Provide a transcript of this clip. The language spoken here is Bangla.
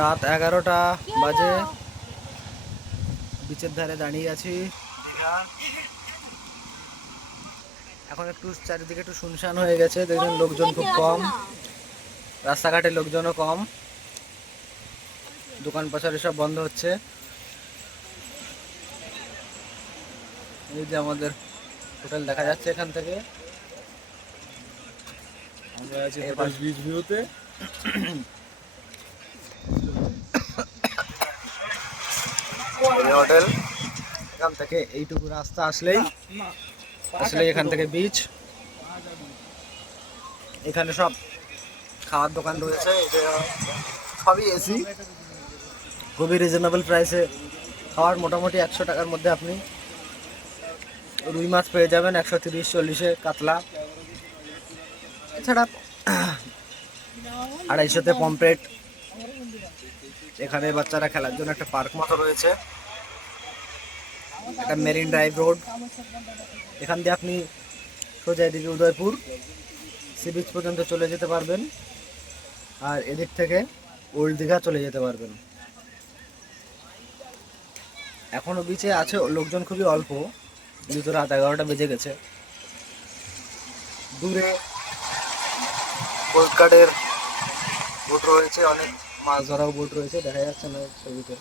রাত 11টা বাজে, বিচের ধারে দাঁড়িয়ে আছি। এখন একটু চারিদিকে একটু শুনশান হয়ে গেছে, দেখবেন লোকজন খুব কম, রাস্তাঘাটে লোকজনও কম, দোকান পাশার সব বন্ধ হচ্ছে। এই যে আমাদের হোটেল দেখা যাচ্ছে এখান থেকে, আমরা আছি বিচ ভিউতে। হোটেল এখান থেকে এইটুকু রাস্তা আসলেই এখান থেকে বিচ। এখানে সব খাওয়ার দোকান রয়েছে, সবই এসি, খুবই রিজনেবল প্রাইসে খাওয়ার। মোটামুটি 100 টাকার মধ্যে আপনি রুই মাছ পেয়ে যাবেন, 130-140-এ কাতলা, এছাড়া 250-তে পমপ্লেট। এখানে বাচ্চারা খেলার জন্য একটা পার্ক মতো রয়েছে, একটা মেরিন ড্রাইভ রোড। এখান দিয়ে আপনি সোজা এদিকে উদয়পুর সি বিচ পর্যন্ত চলে যেতে পারবেন, আর এদিক থেকে ওল্ড দীঘা চলে যেতে পারবেন। এখনো বিচে আছে লোকজন খুবই অল্প, যেহেতু রাত 11টা বেজে গেছে। দূরে কোস্ট গার্ডের বোট রয়েছে, অনেক মাছ ধরাও বোট রয়েছে, দেখা যাচ্ছে না ছবিতে।